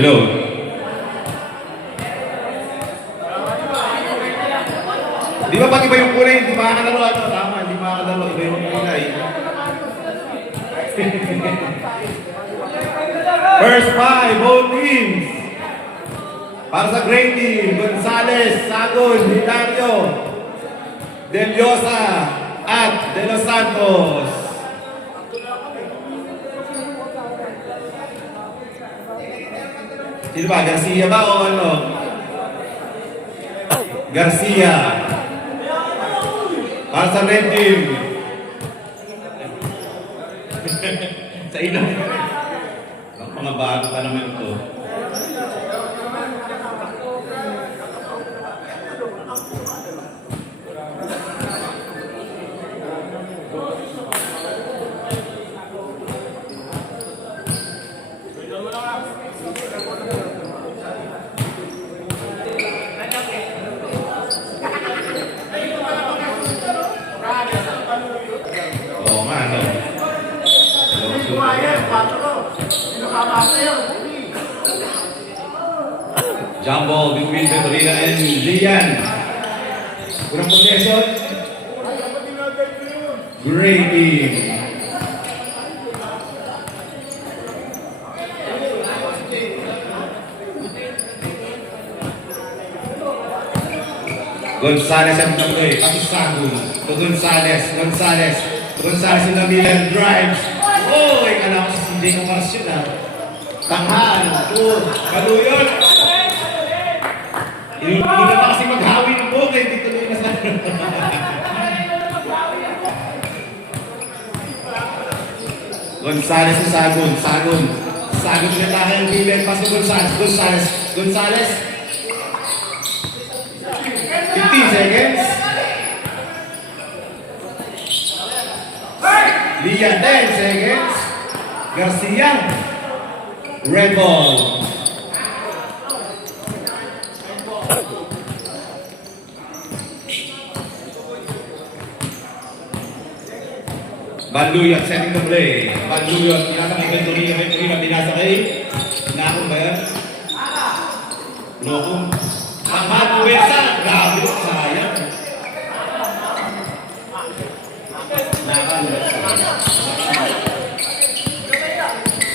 Hello. Di ba pag iba yung kulay, hindi makakadalo ano? Tama, hindi makakadalo. Iba yung kulay. First five, both teams. Para sa great team, Gonzales, Sagon, Hilario, Del Llosa, at De Los Santos. Sino ba? Garcia ba o ano? Garcia. Para sa red team. Sa ilaw. Mga bago pa naman ito. Oo nga, no? Jumbo between Petrina and Lian. Unang possession. Great team. Gonzales ang tapoy. Pati Sagun. To Gonzales. Gonzales in the middle. Drives. Oh, ikala ko sa hindi ko paras yun ah. Tanghal. Kaluyot. Hindi na kasi maghawi ng buka. Hindi tuloy na sa Gonzales sa Sagun. Sagun na tayo ang bilang. Paso Gonzales. 15 seconds. Lian, 10 seconds. Garcia. Red ball. Banduyot setting the play. Banduyot, pinasa kay Venturina, pinasa kay Nakong ba yan? Lokong. Ahmad Puwersa. Grabe, sayang.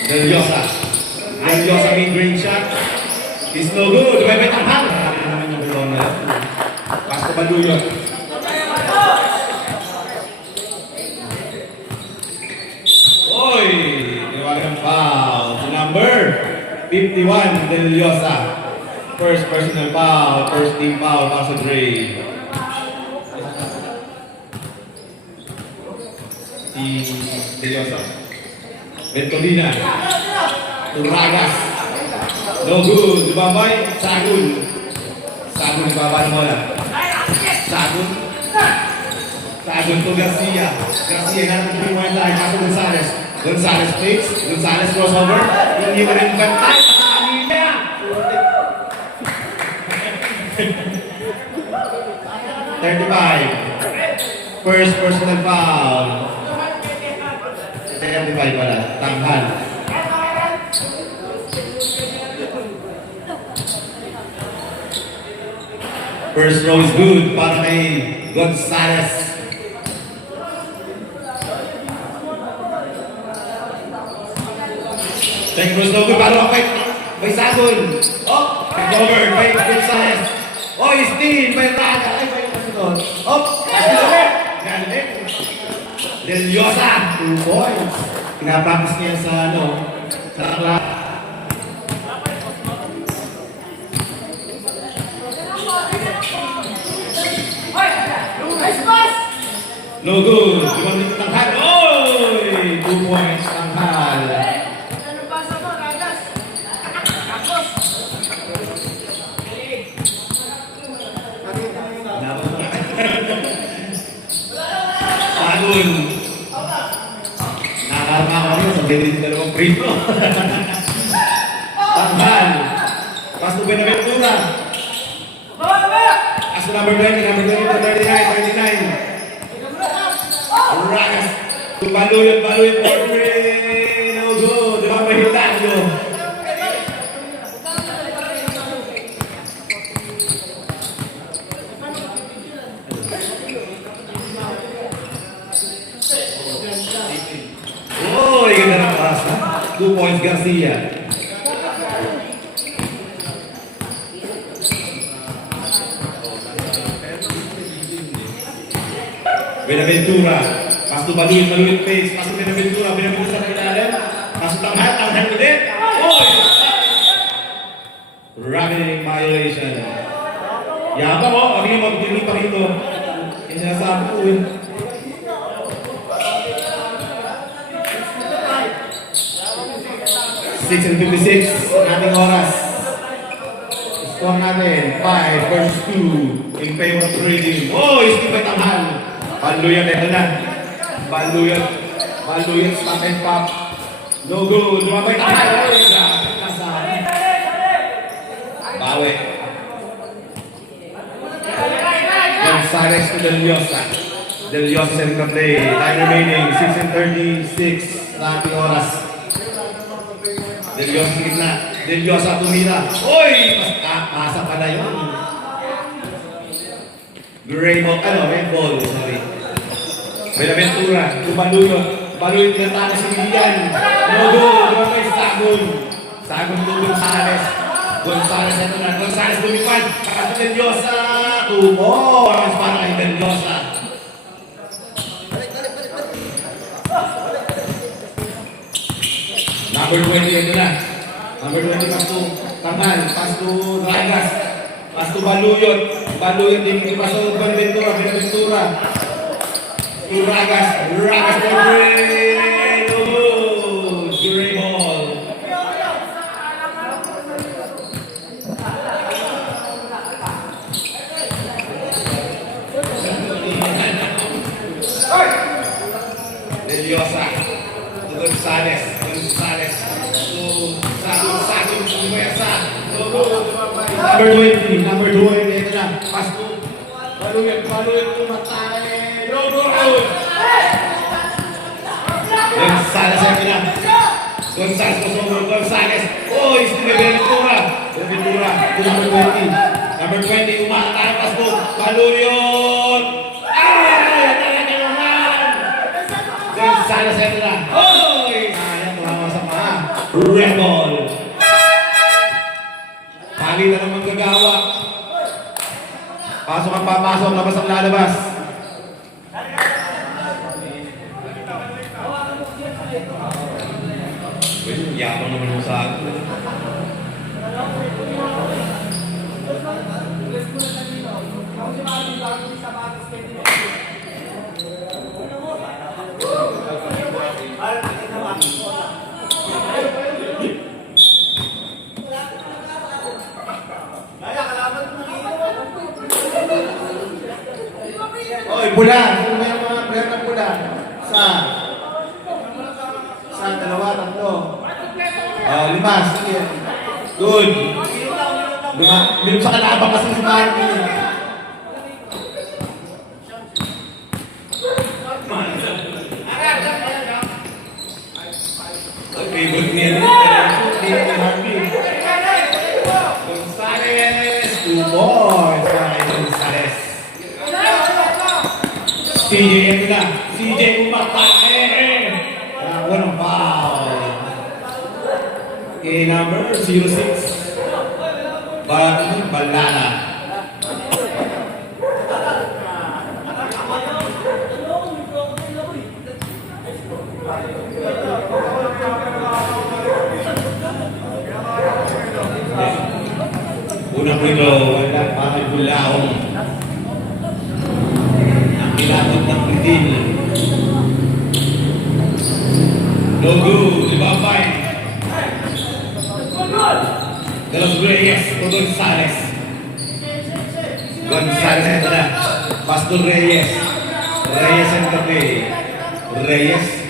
Del Llosa mid-range shot. It's no good. May tanghal. Grabe naman yung bulong na yan. Pasko Banduyot. Oy! Niwagang foul. To number 51, Del Llosa. First personal foul, first team foul para sa Dre. Si Del Llosa. Ventolina. Turagas. No good. Dumabay. Sagun ibaba mo lang. Sagun to Garcia natin yung mga tayo. Kaso Gonzales fix. Gonzales crossover. Hindi mo rin bantay. 35. First personal foul. 35 pala. Tanghal. First row is good para kay Gonzales. Take first row good para kay Sagun. Oh, cover by Gonzales. Oh, Steve, may raga. Ay, may kasunod. Oh, galit. Del Llosa, 2 points. Pinapractice niya sa class. No good. Dumang dito Tanghal. Oy! 2 points, Tanghal. Sagun. Nakarama ko rin. Sabi din dalawang prito. Tanghal. Pasto Benaventura. Pasto number 20 to 39. Ragas. Baluyot, for three. No good. Diba mahilan nyo? 2 points Garcia. Benaventura. Pass to Baluit pace. Pass to Benaventura sa kailalim. Pass to Tanghal ulit. Oy! Running violation. Yabang mo, pagiging magdinig pa rito. Yung sinasabi ko eh. Six and 56 ating oras. Score natin 5 versus 2 in favor of Reading. Oh, iski pa Tanghal. Baluyot, ito na. Baluyot, stop and pop. No good. Lumabay Tanghal. Bawi. Gonzales to Del Llosa. Del Llosa in the play. Time remaining 6 and 36 na ating oras. Del Llosa gitna. Del Llosa tumira. Oy! Pasa pala yun. Red ball. Sorry. Benaventura. Baluyot tinatama si Milian. No good. Lumabay Sagun. Sagun to Gonzales ito na. Gonzales lumipad. Pakas Del Llosa. 2 points para kay Del Llosa. Number 20 ito na. Number 20 pass to Tanghal. Pass to Dragas. Pass to Baluyot. Din pass to Benaventura. To Dragas to Gray. Oh, Gray ball. Del Llosa to Gonzales to Sagun Pumersa. Number 20 ito na. Pass to Baluyot tumatay. No good. Gonzales ito na. Gonzales pasok. Gonzales. Oh, isi Benaventura to number 20. Number 20 umatay. Pass to Baluyot. Gonzales ito na. Oy! Tumama sa paa. Red ball. Pali na naman gagawa. Pasok ang papasok, labas ang lalabas. Yabang naman mo sa akin. Oy, pula. Sino ba yung mga player na pula? Sa 2, 3. 5. Sige. Good. Minum sa kalabang kasi si Marvin. Favorite niya rin. Gonzales. 2 points. Gonzales. CJ ito na. CJ umatake. Walang foul. Okay, number 06. Balana. Unang rito, wala pang bulaong. Ilapot ng Bridin. No good. Ibabay. De los Reyes to Gonzales. Gonzales ito na. Pastor Reyes. Reyes ang tabi. Reyes.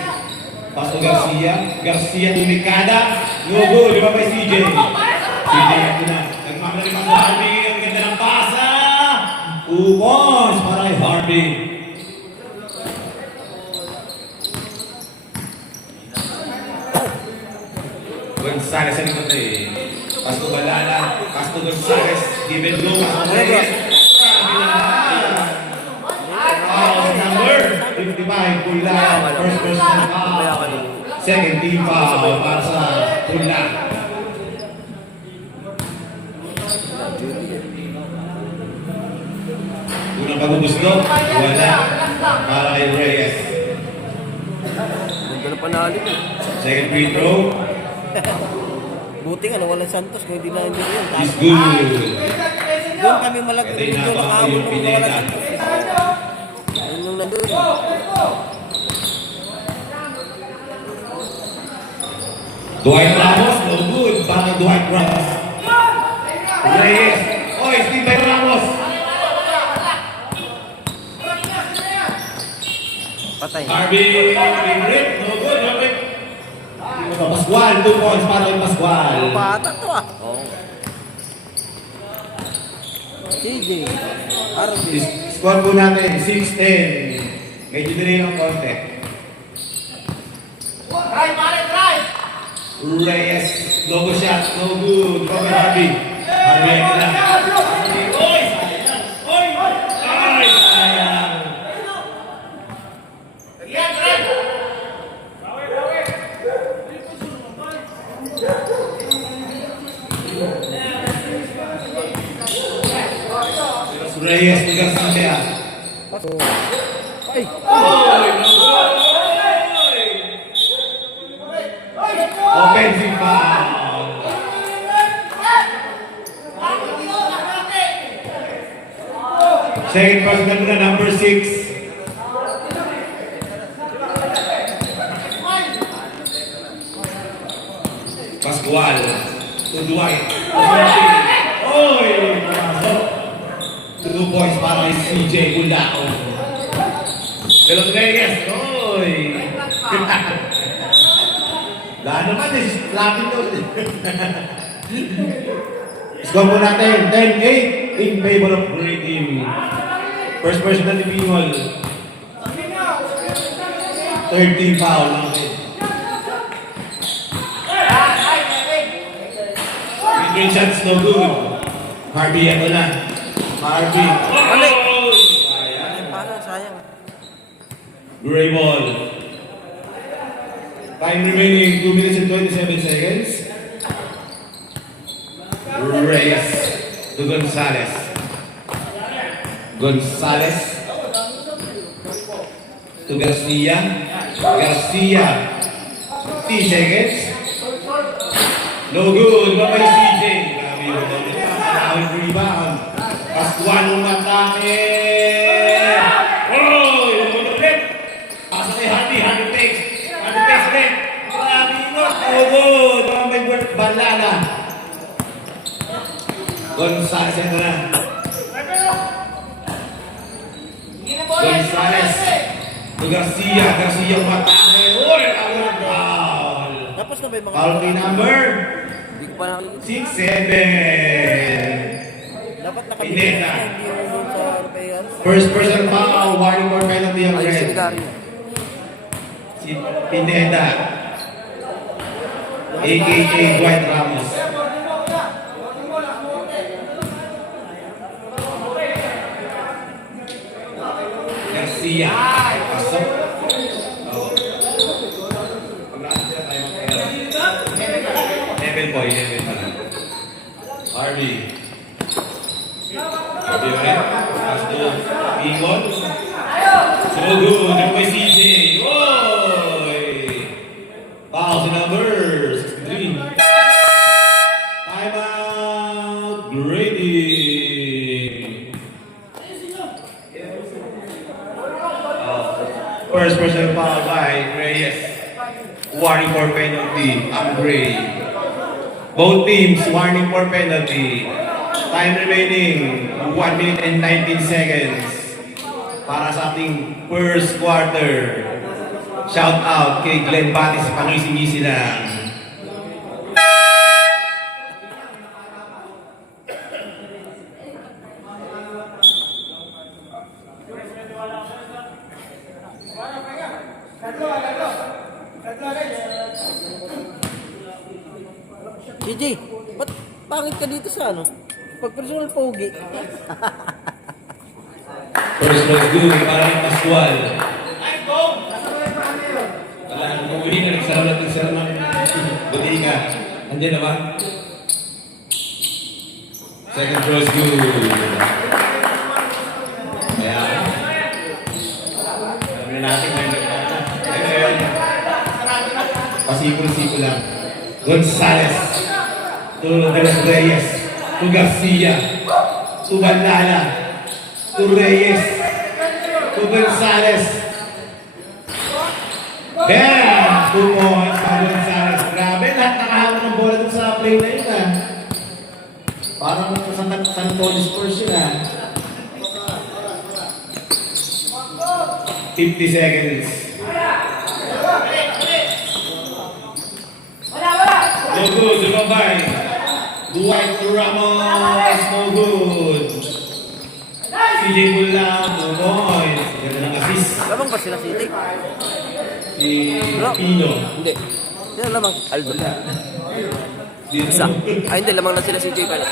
Pastor Garcia. Garcia tumikada. No good. Ibabay CJ. CJ ito na. Nagmamadali pa sa Harvey. Ang ganda ng pasa. 2 points para kay Harvey. Gonzales ang ito Pasto Balala, Pasto Gonzales, Steven Lopez, Reyes. Number 55, Pulao, first person foul. Second team foul para sa Pula. Unang pagbubusto, wala. Para kay Reyes. Ganda na panalo eh. Second free throw Buti nga, nawalan Santos kung hindi na hindi yun. is good. Doon kami malagay Ito yung dito, napaka nakahabol yung kung Pineda. nawalan Santos. Yun yung nandun. Dwight Ramos, no good. Para Dwight Ramos. Reyes. Oy, Steve Ramos. Patay. Harvey Ringrit, no good. Okay. Pascual, 2 points para kay Pascual. Bata to ah. Oo. CJ. Arvin. Score po natin, 6-10. Medyo din ng konti. Reyes, logo shot, no good. Robert Harvey. Harvey, ito na. Oy, sayang. Oy, ay, sayang. Reyes, tigas na siya. Ay! Oy, no good. Offensive foul. Second personal na number 6. Pascual. To Dwight. Oy! Pasok. 2 points para kay CJ Bulao. Pero Reyes. Oy! Lahat naman eh, lapit doon. Score po natin, 10-8 in favor of Great Team. First personal ni Bingol. 13 foul lang din. Mid-range shots no good. Harvey, ito na. Harvey. Mali. Sayang. Para, sayang. Gray ball. Time remaining 2 minutes and 27 seconds. Reyes to Gonzalez. Gonzalez to Garcia. Garcia. 3 seconds. No good. Babay CJ. Grabe yung allowing rebound. Pascual ng atake. Oh! Yung ulit. Pasa kay Harvey. Harvey takes. Harvey takes red. Grabe yun. Oh good. Baka may balala. Gonzalez ito na. Gonzalez to Garcia. Garcia matake. Oh! Ang foul. Tapos na ba yung mga... Foul kay number Hindi ko pa nakalimutan. 6-7. Dapat nakabigay Pineda. na hindi yung doon sa European. First person foul. Warning for penalty ang Ay, red. Silgario. Si Pineda. A.K.A. Dwight Ramos. Garcia. Pasok. Oh. Paglaan sila tayo mag-era. Level boy, level pa lang. Harvey. Harvey ulit. Pass to Ingon. So good. Ito kay CJ. Oy! Foul sa number 63. Timeout. Grading. First person foul by Reyes. Warning for penalty. Ang Gray. Both teams warning for penalty. Time remaining 1 minute and 19 seconds para sa ating first quarter. Shout out kay Glenn Batis, pangisi-ngisi lang. CJ, ba't pangit ka dito sa ano? Pag personal pogi. First was good para kay Pascual. Wala nang umuwi na nagsarap na Andiyan naman. Second throw is good. Kaya, alam na natin may nagpata. Ayun. Pasipul-sipul lang. Gonzales. To De Los Reyes. To Garcia. To Bandala. To Reyes. To Gonzales. Bam! 2 points para Gonzales. Grabe, lahat nakahawak ng bola dun sa play na yun ah. Parang San Antonio Spurs yun ah. 50 seconds. No good, Dumabay. Dwight Ramos, no good. CJ Bulang, no points. Ganda ng assist. Lamang ba sila City? Si Pino. Hindi. Sila lamang. Aldo. Isa. Ay, hindi. Lamang lang sila si Jay pala.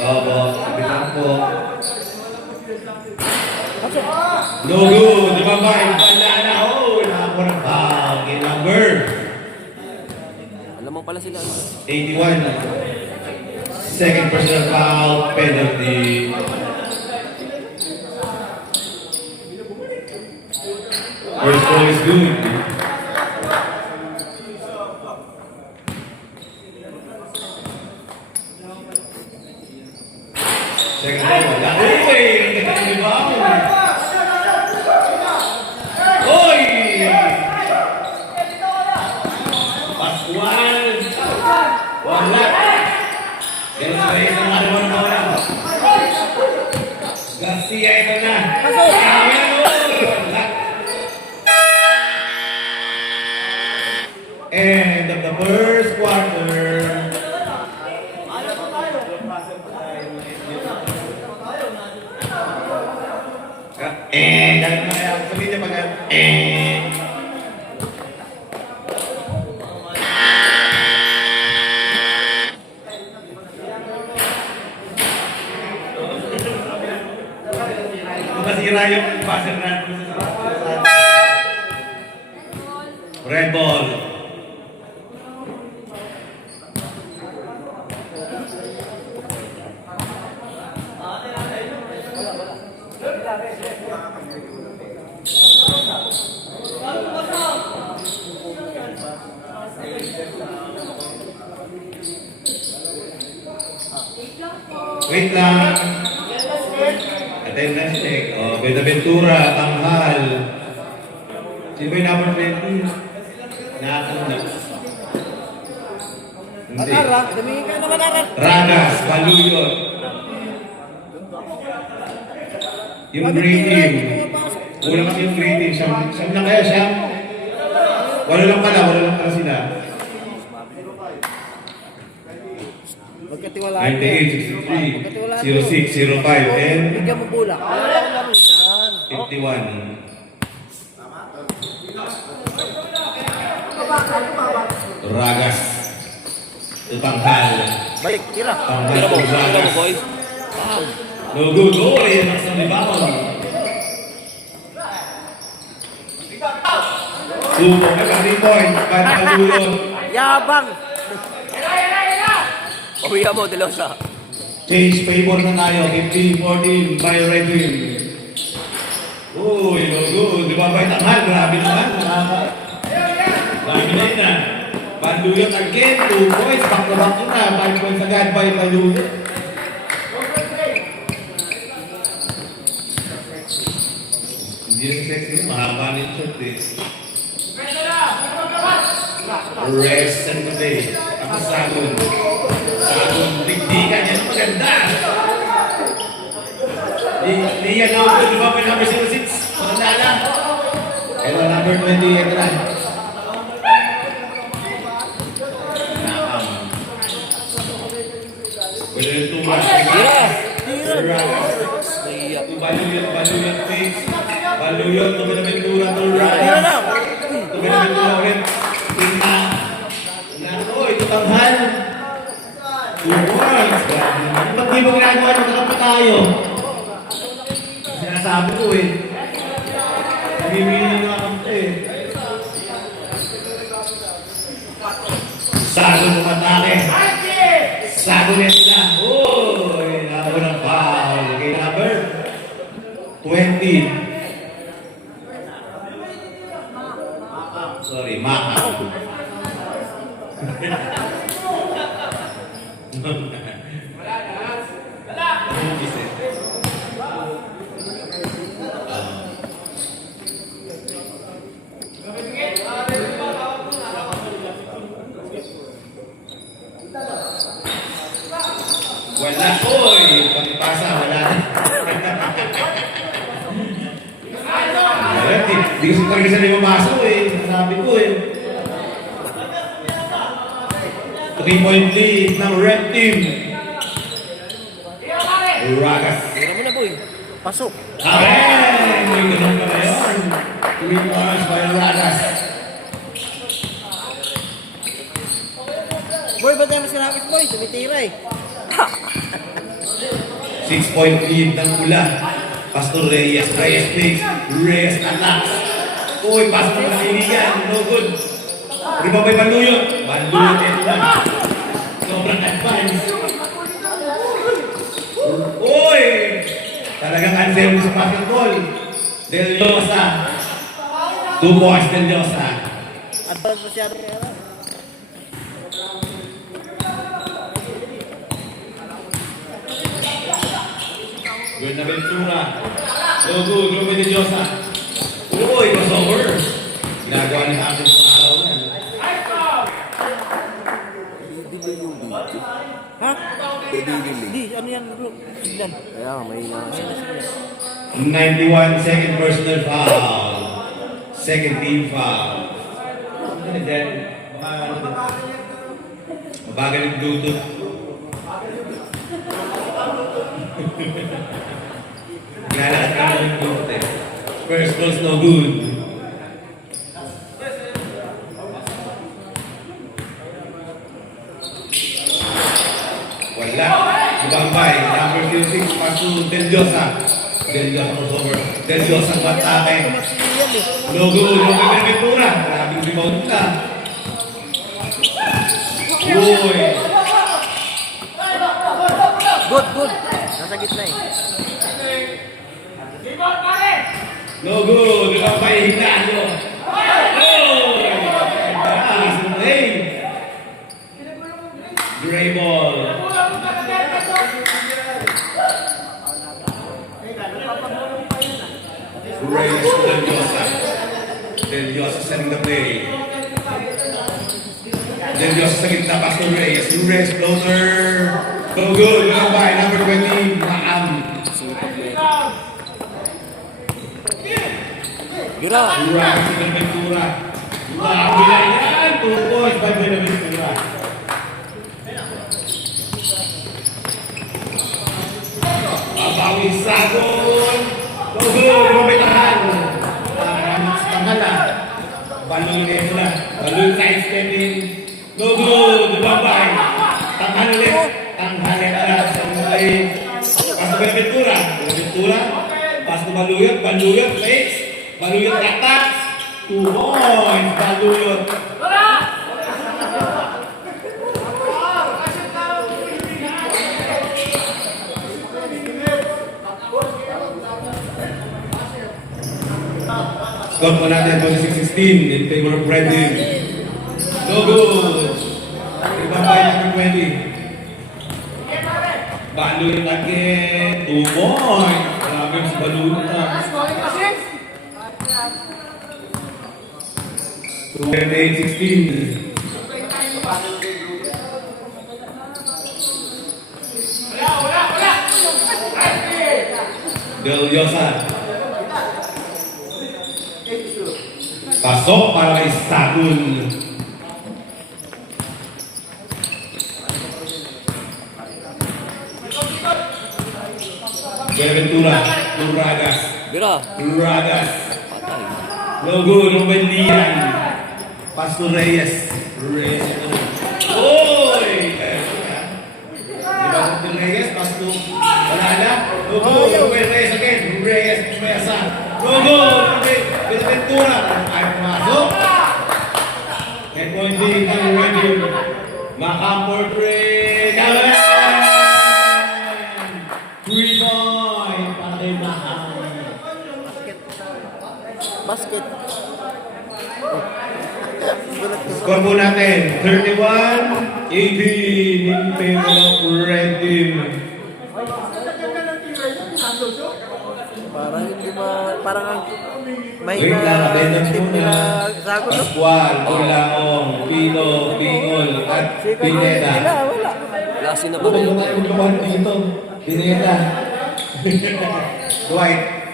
Opo, kapitan po. No good, Dumabay. Bandana, oh, nakakuha ng foul. Game number Lamang pala sila. 81. Second personal foul, penalty. First ball is good. Second ball, wala. Uy! Nagkakang rebound. Uy! Pascual. Wala. Pero sa base ng arawan na wala. Garcia, ito na. Ayan, wala. End of the first quarter. Galit na kaya. Sabihin niya pag masira yung buzzer natin. Red ball. Wait lang. Attendance check. Oh, Benaventura, Tanghal. Sino ba yung number 20? Nakakano na. Hindi. Atara. Damingin ka naman Atara. Ragas, Baluyot. Yung green team. Kulang kasi yung green team. Siyam lang kaya siyam? Wala lang pala sila. Magkatiwalaan. 98, 63, 06, 05, and Bigyan mo bulak. Wala akong laro yan. 51. Ragas. Tanghal. Balik, tira. Tanghal Tira mo, to tira mo Ragas. boys. Wow. No good. Oh, yan ang isang rebound. Sumo, may 3 points. Baluyot. Yabang! Uwihan mo, Delosa. Change favor na tayo. 15-14 by Red Wing. Uy, no good. Di ba ba yung Tanghal? Grabe naman. Grabe na yun ah. Baluyot again. 2 points. Back to back yun ah. 5 points agad by Baluyot. Hindi na sexy. Mahaba na yung shot eh. Rest and play. Ako sagon. Sagon. Digdigan yan. Maganda. Di yan out. Di ba may number 06? Maganda lang. Pero number 20. Ito lang. Wala yung tumas. Tira! Tira! Naiyak. Baluyot face. Baluyot. Tuminaventura. Tira na! Tuminaventura ulit. Tina. Uy, tutanghal. 2 points. Ba't di mo ginagawa nung nakapa tayo? Sinasabi ko eh. Namimili nga kami eh. Sagot 20. Sorry, Maka. Wala. Oy! Pagpasa, wala. Di ko talaga siya nababasa eh. Sabi ko eh. 3-point lead ng red team. Ragas. Tira mo na, boy. Pasok. Amen! May ganun na ngayon. 3 points by Ragas. Boy, ba't naman sinapit, boy? Tumitira eh. 6-point lead ng Pula. Pastor Reyes. Reyes takes. Reyes attacks. Uy, pasok ng Nakiligan. No good. Ribabay Banduyot. Banduyot ito lang. Sobrang advance. Uy! Talagang answer sa basketball. Del Llosa. 2 points Del Llosa. Advance masyado kaya. Buenaventura. No good. Ruben Del Llosa. Uy, crossover. Ginagawa ni Hapon sa araw yan. Ha? Hindi, ano yan, bro? Siglan. Kaya, may sila. 91 second personal foul. Second team foul. And then, mabagal yung dudot. Lalakad ka na yung dudot eh. First ball's no good. Wala. Bambay. Number 36. Pass to Del Llosa. Del Llosa crossover. Del Llosa matake. No good. No good. Ventura. Grabe yung rebound ka. Uy. Good, good. Nasa gitna eh. No good. Bambay. Hinalo. Oh! Gray ball. Reyes to Del Llosa. Del Llosa setting the play. Del Llosa sa gitna, pass to Reyes. Reyes floater. No good. Good by number 20. Maam. Gira. Ura si Benaventura. Grabe na yan. 2 points by Benaventura. Abawin sagon. No good. May tahan. Tahan na. Balon ulit na. Balon side stepping. No good. Babay. Tahan ulit. Tahan ulit. Sa mulay. Pas to Benaventura. Benaventura. Pas to Baluyot. Baluyot. Fakes. Baluyot attack. 2 points. Baluyot. Score po natin 26-16 in favor of Red Team. No good. Ibabay number 20. Baluyot again. 2 points. Grabe si Baluyot na. 28-16. Del Llosa. Pasok para kay Sagun. Buenaventura. Ragas. Gira. Ragas. Patay. No good. No Bendian. Pass to Reyes. Reyes. Oy! Diba to Reyes? Pass to Balada. No good. No Reyes again. Reyes. Mesa. No good. Benaventura. Ay pumasok. Head point lead ng Red Team. Makampor break. Amen! 3 points para kay Mahal. Basket. Score po natin, 31-18 in favor of red team. Parang hindi parang may Wait lang, abenan team muna. nila Sago, no? Pascual, Bulaong, Pino, Pingol, at Pineda. Wala. Lasin na ba? Ano ba tayo magkabahan dito? Pineda. Dwight.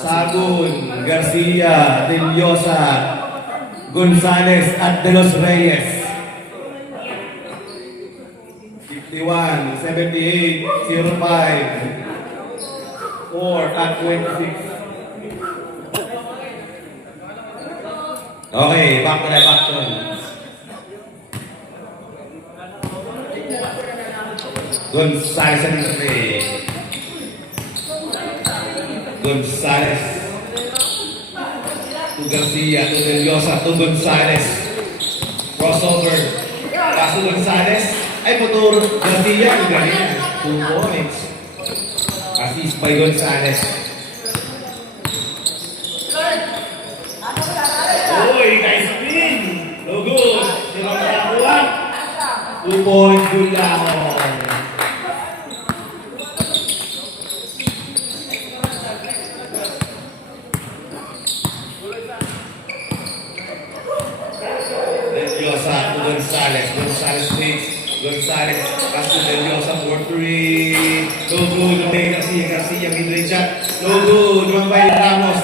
Sagun, Garcia, Deliosa, Gonzales, at De Los Reyes. 51, 78, 05, 4 at 26. Okay, back to live action. Gonzales ang play. Gonzales. To Garcia, to Deliosa, to Gonzales. Crossover. Paso Gonzales. Ay, motor Garcia. Galing. 2 points. Assist by Gonzales. Uy, nice spin. No good. Sino nakakuha? 2 points, good lang. Deliosa to Gonzales. Gonzales waits. Gonzales pass to Deliosa for 3. No good. Okay, Garcia mid-range shot. No good. Lumabay Ramos.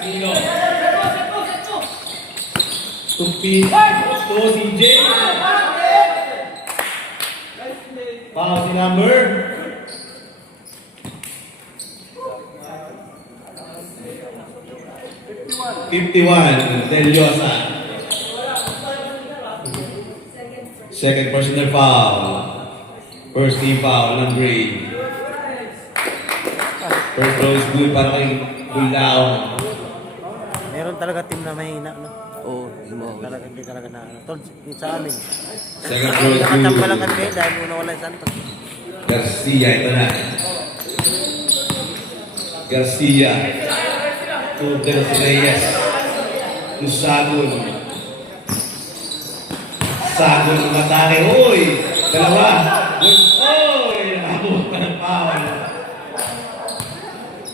Sino? Tupi. To CJ. Foul si number. Deliosa. Second personal foul. First team foul ng Green. First throw is good para kay Bulaong. Meron talaga team na mahina, no? Oo, Hindi talaga na, tol, sa amin. Second throw is Nakachamba lang good. kami dahil muna wala yung Santos. Garcia, ito na. Garcia. To De Los Reyes. To Sagun. Sagun matake. Uy! Dalawa. Uy! Nakabot pa ng foul.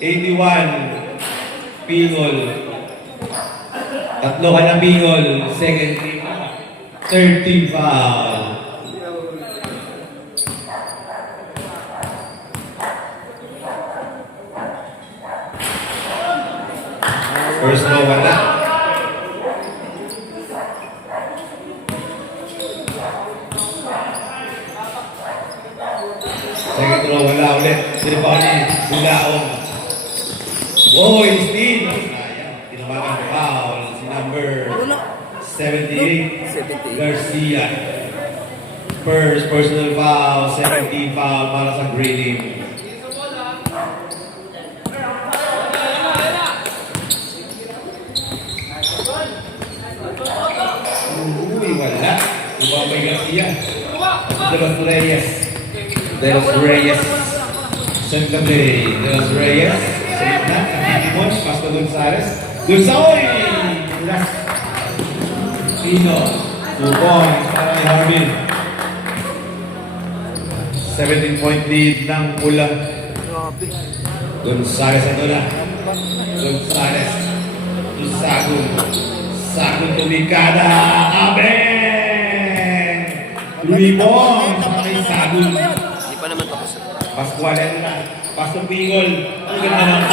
81. Pingol. Tatlo ka ng Pingol. Second team. 13 foul. First row, wala. Second row, wala ulit. Sinipani, Bulaong. Oh, Steven! Tinawagan foul. Si number 78, Garcia. First personal foul, 17 foul para sa Green Team. Uy, wala. Lumabay Garcia. De Los Reyes. De Los Reyes. Sentabe. De Los Reyes. Sa gitna. Antimos. Pasto Gonzales. Gonzales! Last. Pino. 2 points para kay Harvin. 17-point lead ng pula. Grabe. Gonzales ang tula. Gonzales. Sagun. Sagun tumikada. Abeng! 3 points para kay Sagun. Hindi pa naman tapos. Pascual yan na. Pastor Pingol. Ang ganda ng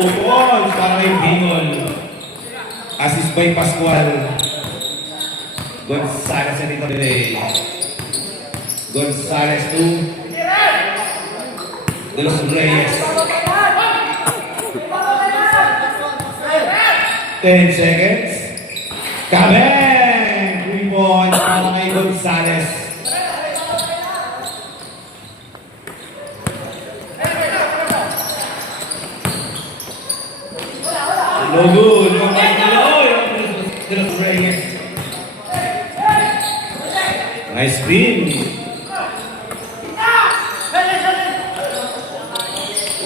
2 points para kay Pingol. Assist by Pascual. Gonzales ang dito today. Gonzales to De Los Reyes. 10 seconds. Kabeng! 3 points para kay Gonzales. No good. De Los Reyes. Nice spin.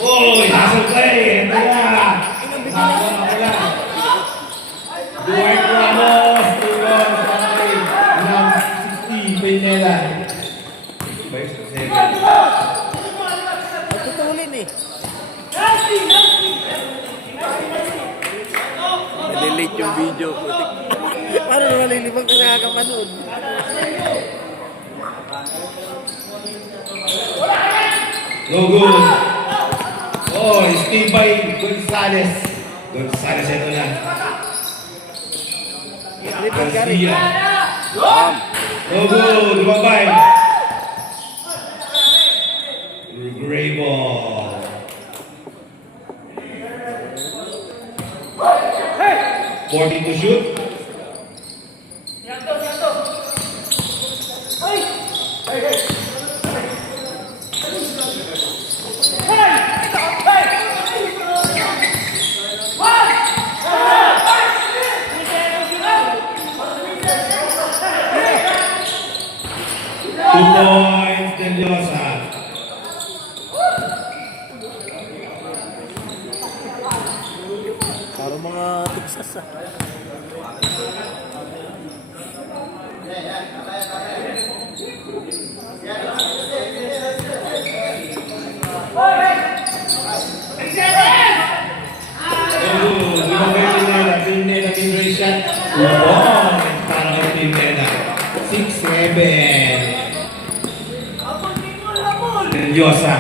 Oh, hustle play. seconds. Tutulin eh. Nalilate yung video. Paano naman nalilibang ka nakakapanood? No good. Oh, steal by Gonzales. Gonzales ito na. Garcia. No good. Lumabay. Gray ball. 40 to shoot. Two points, Del Llosa. Parang mga tigsas ah. Diosa.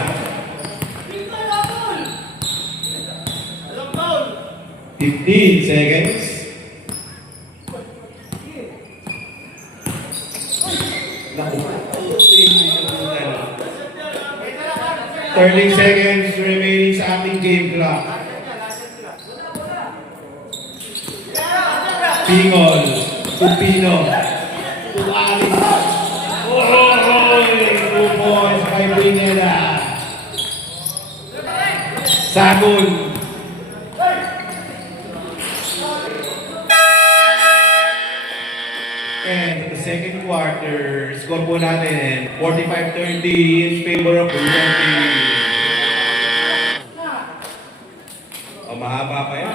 Fifteen seconds. Naku. 30 seconds remaining sa ating game clock. Pingol, Tupino, Tualis. Oh, 2 points kay Pineda. Sabon. And the second quarter, score po natin 45-30 in favor of Brillante. O, mahaba pa yan.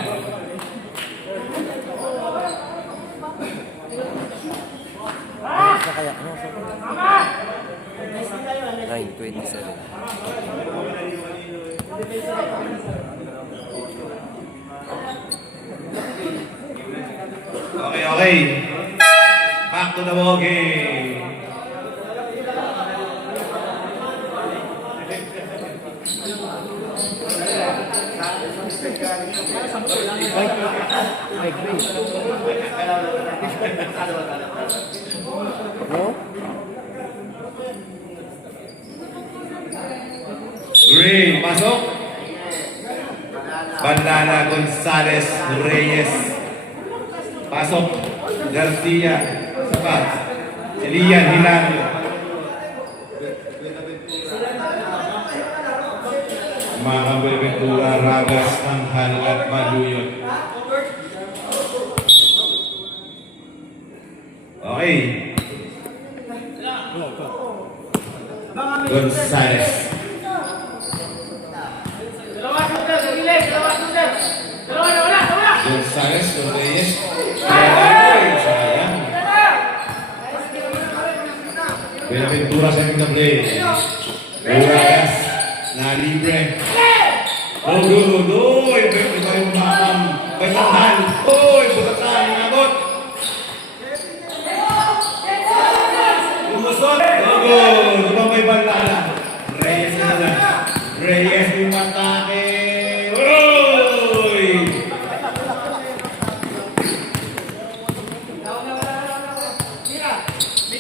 Ano kaya? Ano? 9:27. Okay. Back to the ball game. No? Gray, pasok. Bandana Gonzales Reyes. Pasok. Garcia. Sapat. Elian Hilario. Mga Beventura, Ragas, Tanghal at Maluyot. Okay. Gonzales. Gonzales, Reyes. Sayang. Benaventura sa aking play. Uragas na libre. Oh, good. Uy, pwede ba yung makam? Pagkakan. Uy, butatan. Inabot. Umusot. Oh, good. Di ba may balala? Reyes na na. Reyes yung matake. Uy!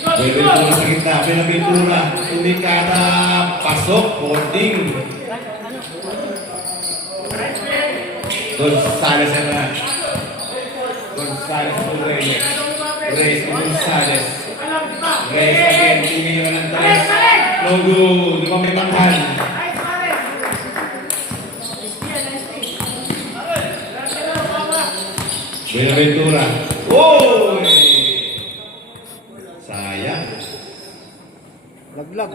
Benaventura sa gitna. Benaventura. Tumikata. Pasok. Boarding. Gonzales na. Gonzales to Reyes. Reyes to Gonzales. Reyes again. Tumira ng 3. No good. Di ba may tanghal? Benaventura. Uy! Sayang. Laglag.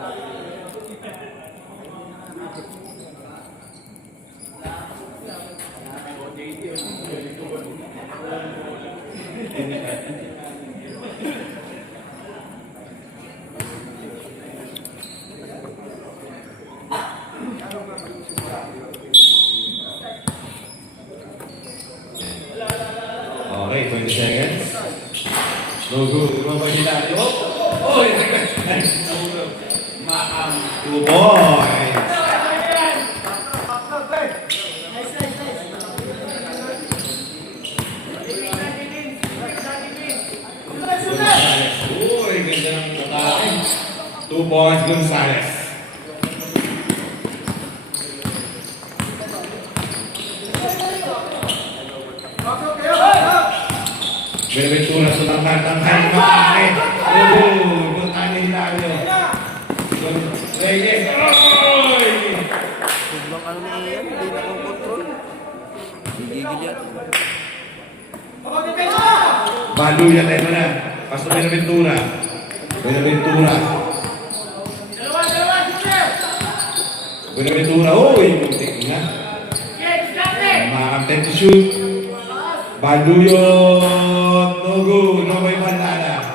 No good. Lumabas sila. Oh! Oy! Maang 2 points. Gonzales. Uy, ganda ng atake. 2 points, Gonzales. Benaventura sa tangkan, makakit. Punta ni Hilario. Reyes. Oy! Sobrang ano na yan, hindi na control. Gigigil yan. Baluyan tayo na. Pasto Benaventura. Benaventura. Benaventura. Uy, muntik na. Makamten to shoot. Baluyot. No good. No may Bandala.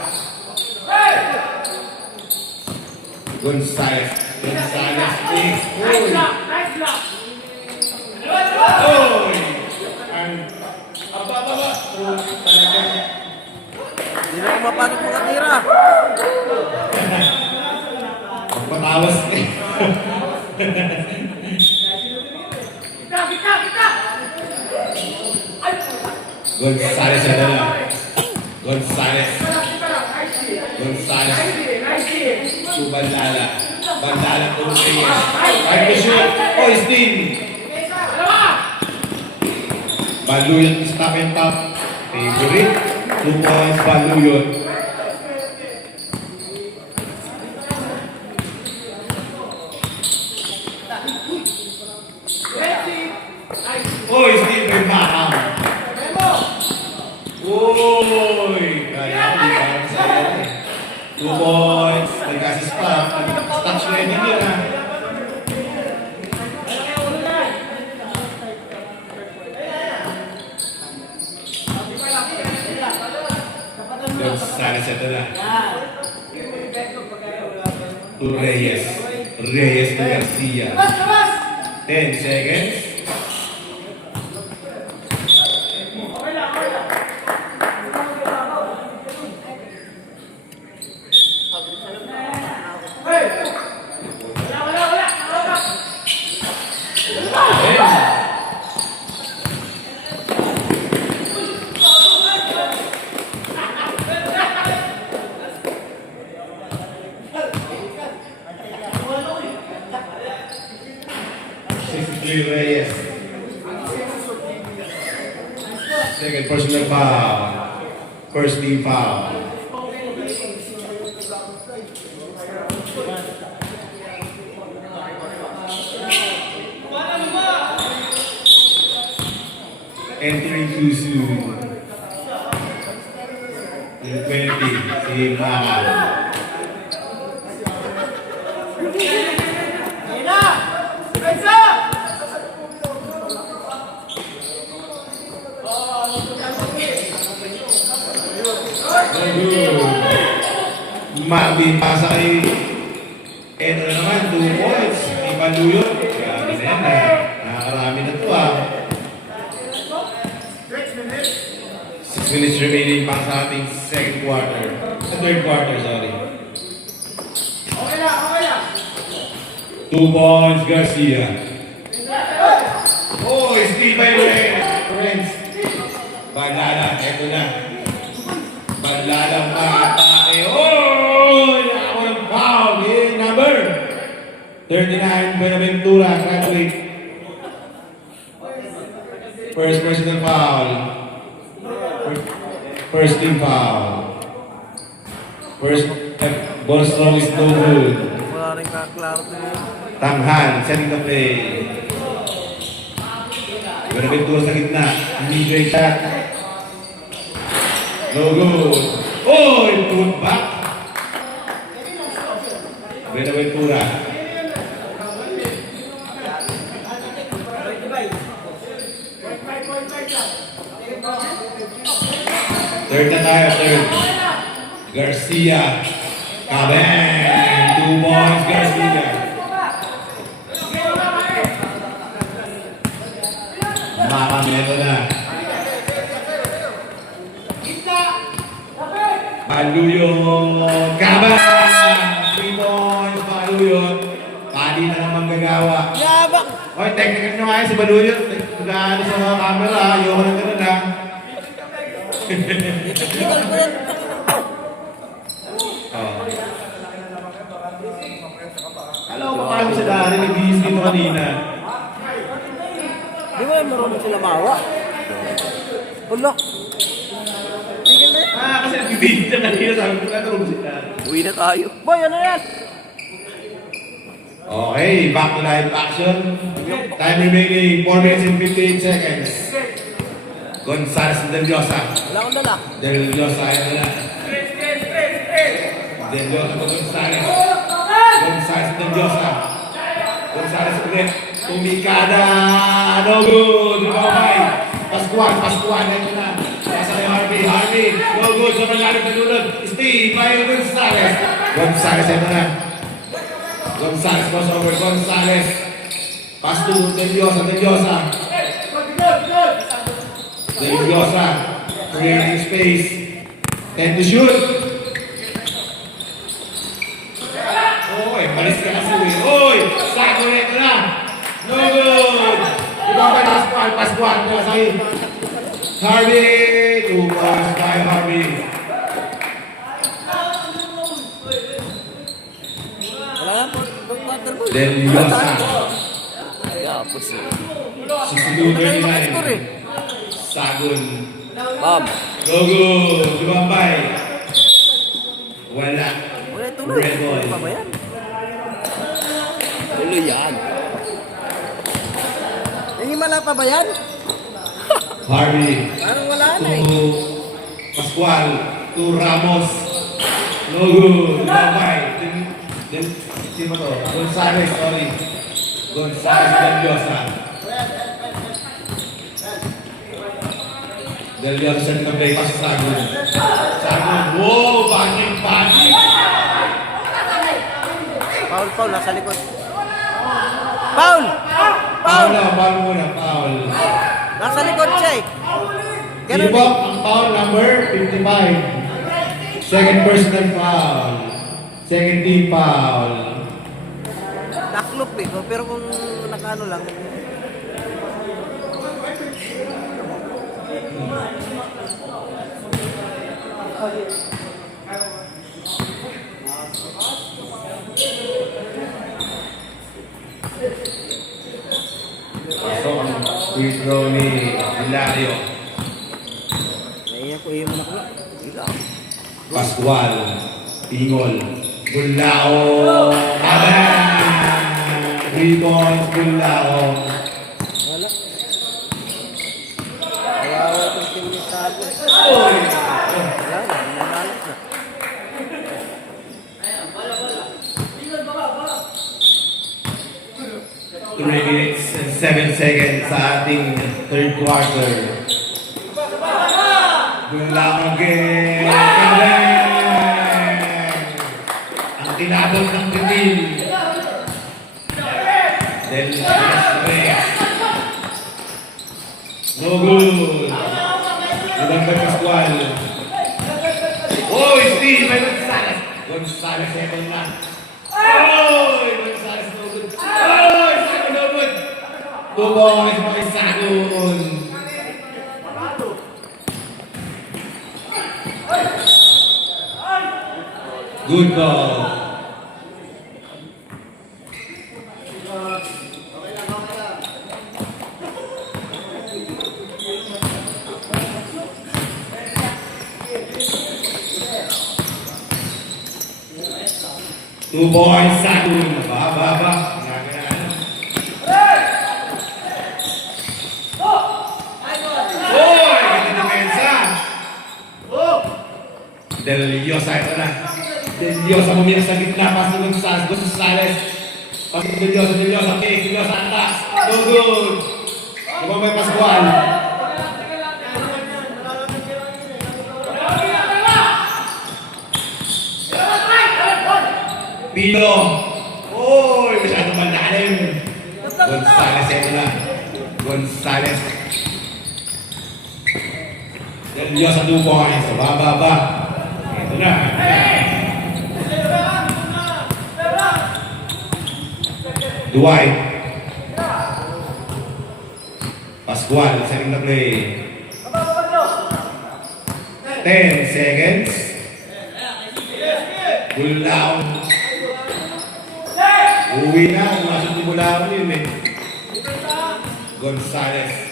Gonzales. Gonzales. Uy. Uy. Aba. Talaga. Hindi na kumapasok mga tira. Patawas ni. Gonzales ada na. Gonzales. To Bandala. Bandala to Reyes. Time to shoot. Oh, Steen. Baluyot stop and pop. Favorite. 2 points Baluyot. Oh, Steen may maham. Uy! Kaya hindi parang sa'yo eh. 2 points. May kasis pa. Touch ready yun ha. Gonzales ito na. To Reyes. Reyes to Garcia. 10 seconds. Reyes. Second personal foul. First team foul. Entering too soon. In 20, si Mahal. Mabing pasa kay eto na naman, 2 points. Di Baluyot. Grabe na yan eh. Nakakarami na ito ah. 6 minutes remaining pa sa ating second quarter. Sa third quarter, sorry. 2 points, Garcia. Oh, Steve by Renz. Bandala, eto na. Bandala makatake. Oh! Nakawang foul. Game number 39, Benaventura, graduate. First personal foul. First team foul. First ball stroke is no good. Wala rin kaklaro to yun. Tanghan, setting the play. Benaventura sa gitna. Mid-range shot. No good. Oh, put back. Benaventura. Third na tayo, third. Garcia. Kabeng. 2 points, Garcia. Makameto na. Baluyot. Kaban! 3 points, Baluyot. Padi na naman gagawa. Yabang! Oy, technical nyo nga yun si Baluyot. Nag-ano sa mga camera, ayoko lang ganun ha. Technical ko yan. Oh. Alam ko paano sa dahil nag-iis dito kanina. Di ba marunong sila mawa? Wala. Tigil na yan. Kasi nag-video na kanina, sabi ko natulog sila. Uwi na tayo. Boy, ano yan? Okay, back to live action. Time remaining 4 minutes and 58 seconds. Gonzales Del Diosa. Wala akong dala. Del Diosa, ayan na. Del Diosa to Gonzales. Gonzales Del Diosa. Gonzales ulit. Tumikada. No good. Okay. Pascual. Ito na. Nasa kay Harvey. No good. Sa malalim na lunod. Steve. By Gonzales. Gonzales, ito na. Gonzales crossover. Gonzales. Pass to Del Diosa. Del Diosa. Creating space. 10 to shoot. Oy, malis ka kasi. Oy, sako rin na. No good. Ikaw ba Pascual. Kaya sa'yo. Harvey. 2 points by Harvey. Wala na po. Waterboy. Del Diosa. Tapos eh. 62-39. Sagun. Bam. No good. Dumambay. Wala. Wala tuloy. Red ball. Ano pa ba yan? Tuloy yan. Himala pa ba yan? Harvey. Parang wala na eh. To Pascual. To Ramos. No good. Dumambay. Sino to? Gonzales, sorry. Gonzales Del Diosa. Del Diosa sa play pa sa Sagun. Wow! Banging. Paul, nasa likod. Paul! Foul muna. Nasa likod siya eh. Ganun Sino eh. ang foul number 55. Second personal foul. Second team foul. Naklop eh. Pero kung nakano lang. Pasok ang free throw ni Hilario. Naiya ko yung naklo. Pascual. Pingol. Bulao. Aban! 3 points, Bulao. Wala. Kawawa itong team ni Tapos. Oy! Wala na. Nanalat na. Three minutes and 7 seconds sa ating third quarter. Bulao again. Aban! Ang tinabot ng titil. Del Reyes. No good. Ibang kay Pascual. Oh, Steve! May Gonzales. Gonzales, second na. Oh! Gonzales, no good. Oh! Sagun, no good. 2 points pa kay Sagun. Good ball. Two points, Sagun. Ba. Oy! Ganda depensa. Del Diosa, ito na. Del Diosa mumira sa gitna. Pasok ng Gonzales. Pasok Del Diosa. Okay, Del Diosa ang taas. No good. Ibang may Pascual. Pino. Oy, masyadong malalim. Gonzales, ito na. Gonzales. Del Diosa 2 points. Ba. Ito Ito na. Dwight. Pascual, setting the play. 10 seconds. Gulaw. Uwi na, pumasok ni Gulaw yun eh. Gonzales.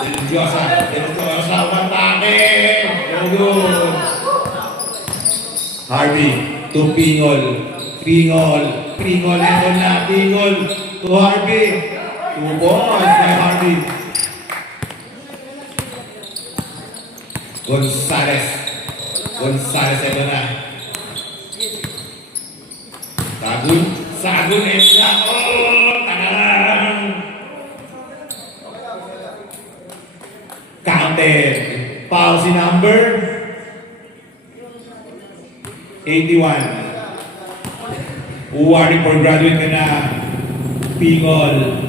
Deliciosa, matake. Good. Harvey, to Pingol. Pingol, ito na, Pingol. To Harvey. 2 balls by Harvey. Gonzales, ito na. Sagun, ito na. Oh, tanang. Counted. Policy number 81. Awarding for graduate ka na, Pingol.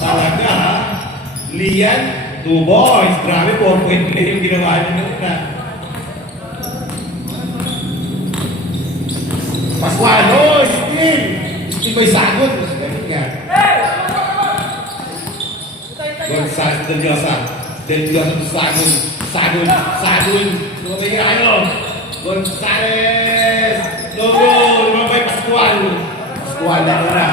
Talaga ha? Lian, 2 boys. Grabe, 4-point play yung ginawa niya nung na. Pascualo, Steve! Steve may sagot. Ganun nga. Gonzales, Deliosa to Sagun. Lumabay kayo. Gonzales. Logo. Lumabay Pascual. Pascual na na.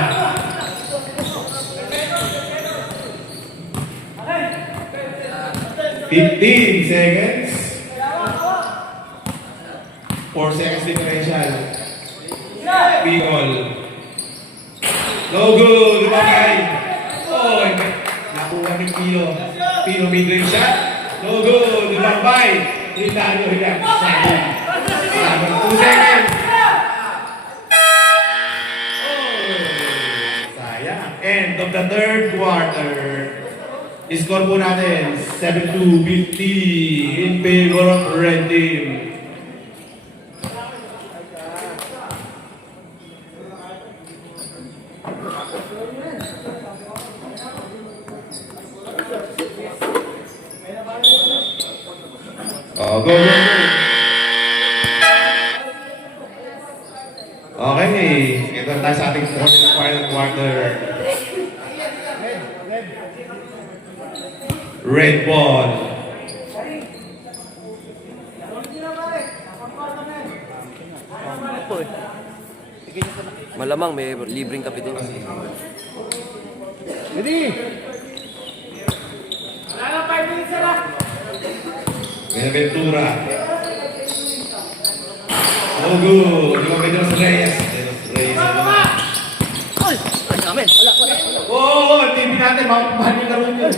Fifteen seconds. 4 seconds differential. Pingol. Logo. Lumabay. Oh, nakuha ni Pino. Pino mid-range shot. No good. Lumabay. Rinaldo Hidang. Sagun. 2 seconds. Oh, sayang. End of the third quarter. Score po natin 7-2-50 in favor of red team. Go. Okay, ito na tayo sa ating final quarter. Red ball. Malamang may libreng kape din. Ready? Benaventura. Oh, good. Lumabay sa Reyes. Ay, namin. Oo, TV natin. Mahal yung laro yun.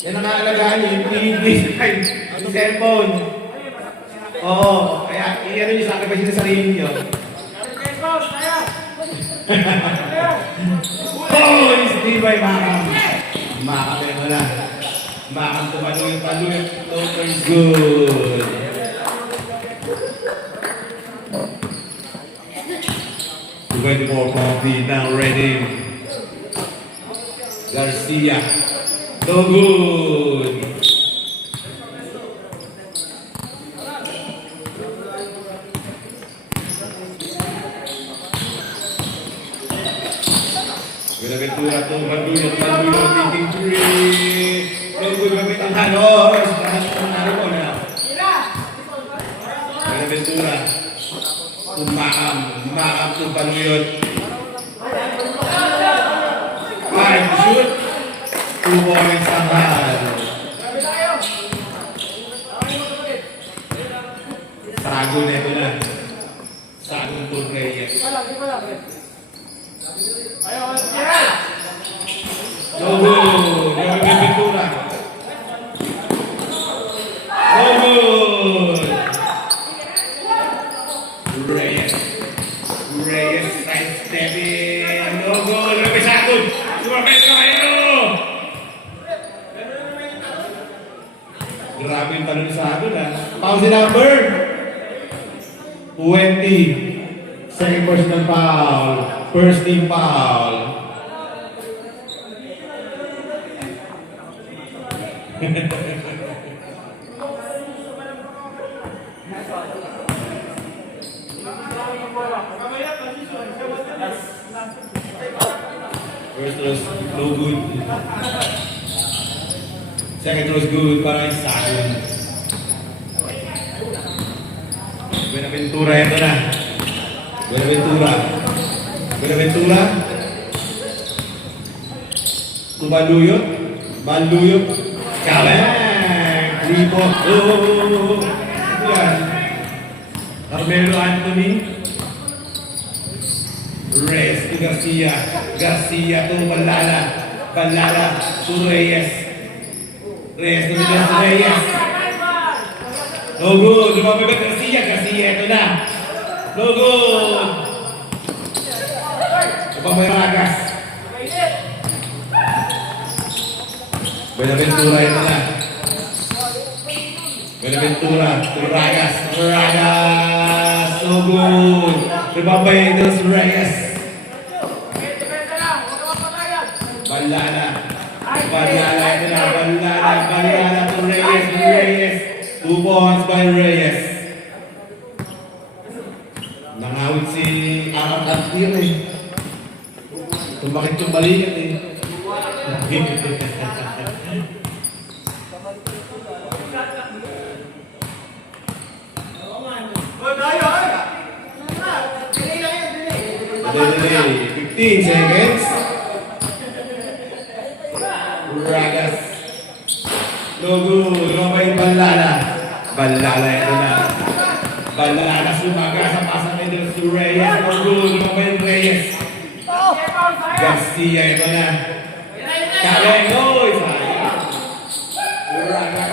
Yan ang naalagaan niyo. Yung cellphone. Oo, kaya iyan nyo sa akin pa siya sa sarili niyo. Oh, Steve by Makam. Makam na wala. Makam tumaluin. Over is good. Ready for coffee, now ready. Garcia. No good. Benaventura to Banduyo, thinking three. No good, gamit ang halos. Ano po na? Benaventura. Makam to Banduyo. 5 shoot. 2 points ang hal. Sagun na ito na. Sagun to Reyes. No good. Yung Benaventura. No good. Reyes side stepping. No good. Lumabay Sagun. Lumabay ka kayo. Grabe yung talon sa Sagun ha. Pause number 20. Second personal foul. First team foul. First was no good. Second was good, parang sa akin. Buenaventura, ito na. Buenaventura. Buenaventura. Tumaluyot. Maluyot. Kabang! Ripo. Oh! Yan. Carmelo Anthony. Reyes to Garcia. Garcia to Balala. Balala to Reyes. Reyes to Reyes. No good. Lumabay ba Garcia? Garcia, ito na. No good. Lumabay Ragas. Buenaventura, ito na. Buenaventura to Ragas. Ragas. No good. Lumabay ito si Reyes. Balala. Balala, ito na. Balala. Balala to Reyes. Reyes. 2 points by Reyes. Nangawit si Arab Antir eh. Tumakit yung balikat eh. Delay. 15 seconds. Ragas. No good. Lumabay Balala. Balala, ito na. Balala, sumaga sa pasang nila si Reyes. No good. Lumabay Reyes. Garcia, ito na. Kaleng, oy! Sayang. Ragas.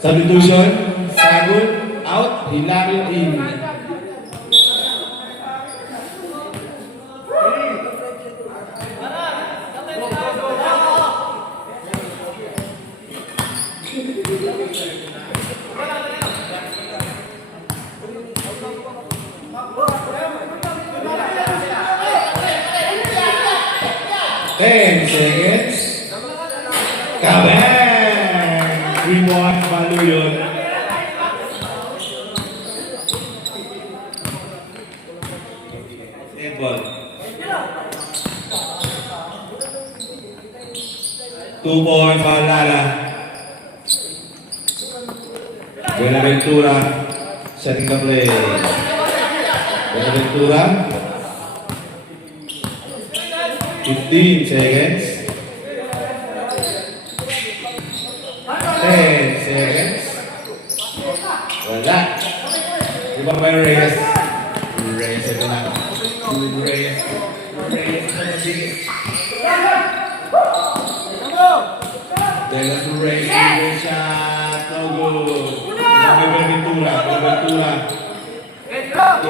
Substitution. Sagun. Out. Hilario in. Ten seconds. Kabang! 3 points, Baluyot. Ball. 2 points, Balala. Buenaventura setting the play. Buenaventura. 15 seconds. 10 seconds. Wala. Diba ba yung Reyes? Reyes ito na. Reyes. Reyes ito na. Sige. Dahil sa Reyes. Reyes shot. No good. Buenaventura. Buenaventura.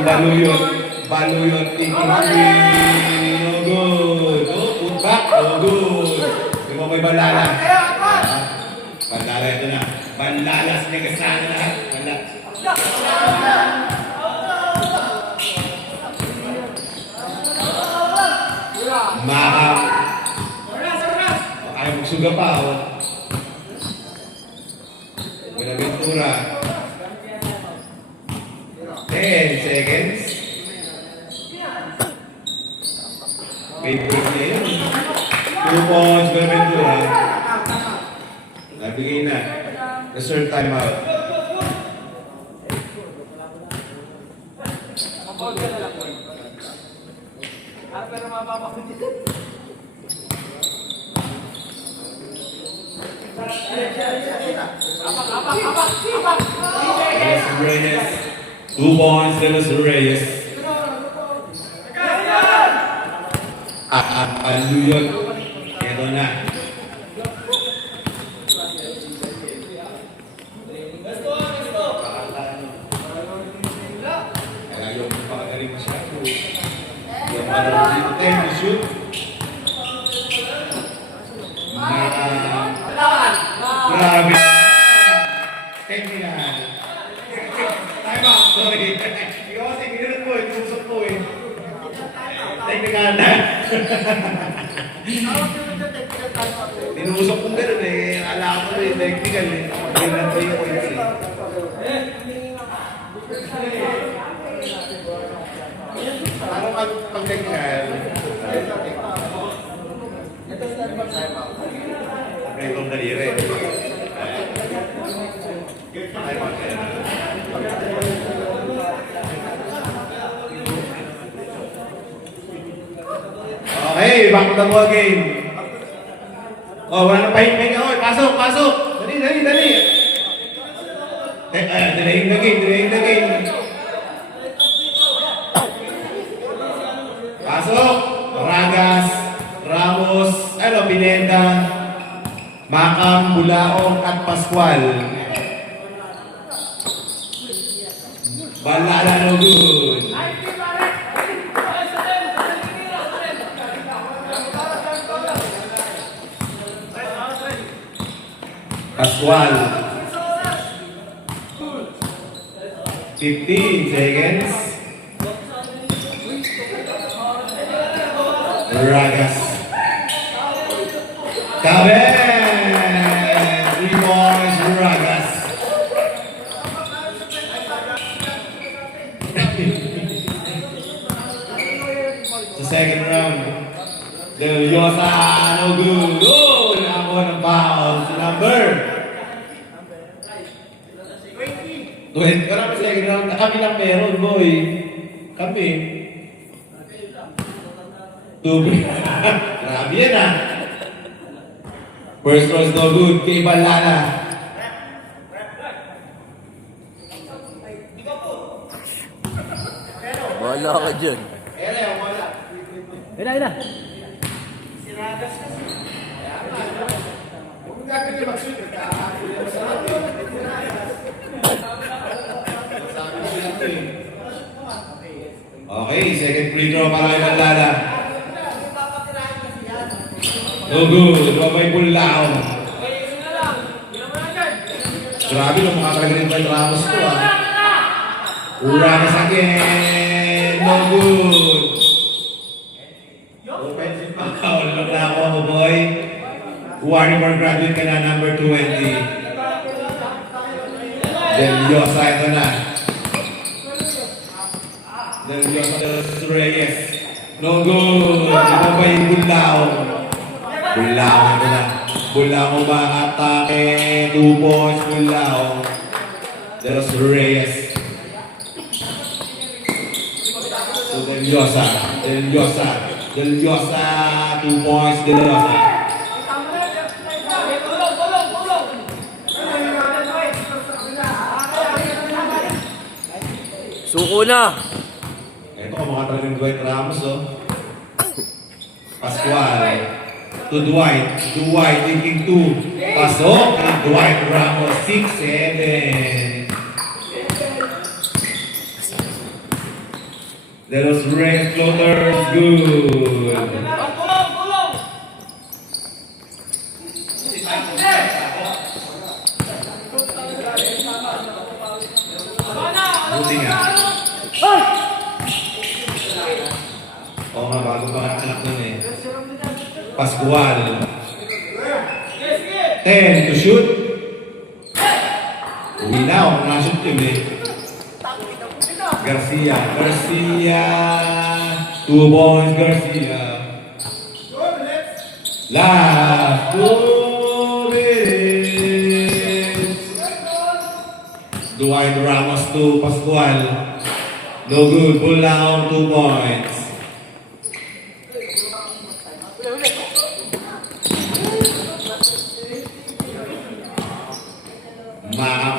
Baluyot. Baluyot. Tiki-tiki. No good. Oh, put back. No good. Diba may Balala? Balala ito na. Balala sa negasana lahat. Balala. Mahal. Ayaw magsuga pa. Buenaventura. 10 seconds. Favorite niya yun. 2 points, Buenaventura. Nabigay na. Reserve timeout. Reyes. 2 points, Dennis Reyes. Aluyot. Ito na. Ayaw mo pa kagaling masyado. Yung parang dito tayo, shoot. Grabe. Technical. Time out. Sorry. Ikaw kasi ginanap mo Tinusok kong gano'n eh. Alam ko na yung technical eh. Yung na 3 points eh. Ano pag technical? Pagkakita ng daliri. Okay, back to the ball game. Oh, wala na pahinga. Oh, pasok, pasok. Dali, dali, dali. Delaying the game, delaying the game. Pasok. Ragas, Ramos, Pineda, Macam, Bulaong, at Pascual. Balala, no good. Pascual. 15 seconds. Ragas. Caben. 3 points, Ragas. Sa second round. Del Yosa, no good. Oh, nakakuha ng foul. Si number 20. Karami second round. Kami lang meron, boy. Kami. 2. Grabe yan ah. First round no good. Kay Balala. Wala ka dyan. Ina, ina. Okay, second free throw para kay Balala. No good. Babay Bulao. Grabe nung makakalaga rin tayo Ramos ko ah. Ramos again. No good. Offensive foul. Naglako ako boy. Warrior graduate ka na number 20. Del Yosa ito na. Del Yosa de Reyes. No good. Babay Bulao. Bulao ito na. Bulao ma-atake. 2 points Bulao. De los Reyes. So Del Yosa. Del Yosa. Del Yosa. 2 points Del Yosa. Suko na. Ito mga talagang Dwight Ramos oh. Pascual. To Dwight. Dwight taking 2. Pasok. Dwight Ramos 6-7. De los Reyes floaters good. Buti nga. Oo nga, bago pa anak nun eh. Pascual. 10 to shoot. Uwi na ako, na-shoot yun eh. Garcia. Garcia. 2 points, Garcia. Last 2 minutes. Dwight Ramos to Pascual. No good. Bulao 2 points.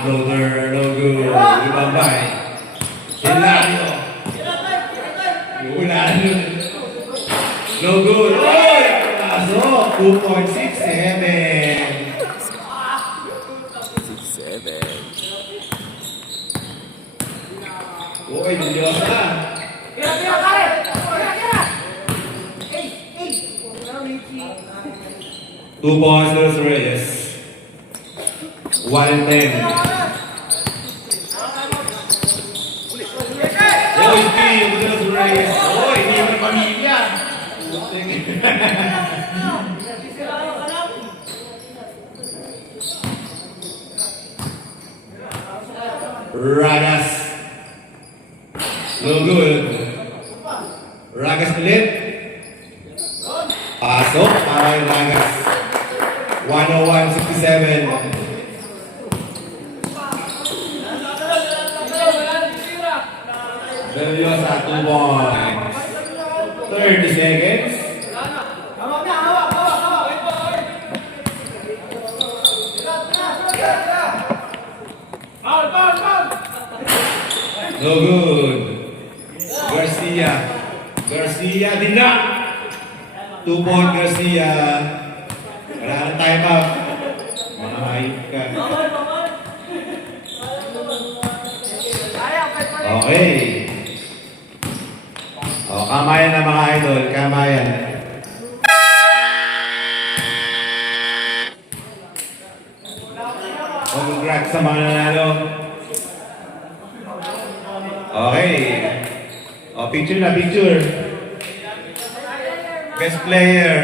Floater, no good. Ibabay. Hilario. Hilario. No good. Oy! Pasok. 2.67. 6-7. Oy, Diyos na. 2 points to the Reyes. 1-10. Oy, Steve, to the Reyes. Oy, hindi mo pamilya. Ragas. No good. Ragas ulit. Pasok para yung Ragas. 101-67. Seryosa, 2 points. 30 seconds. No good. Garcia. Garcia din na. 2 point Garcia. Wala na time out. Mahahit ka. Okay. O, kamayan na mga idol. Kamayan. Congrats sa mga nanalo. Okay. O, picture na, picture. Best player.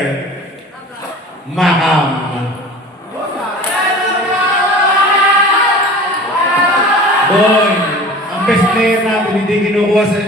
Maham. Boy, ang best player natin hindi kinukuha sa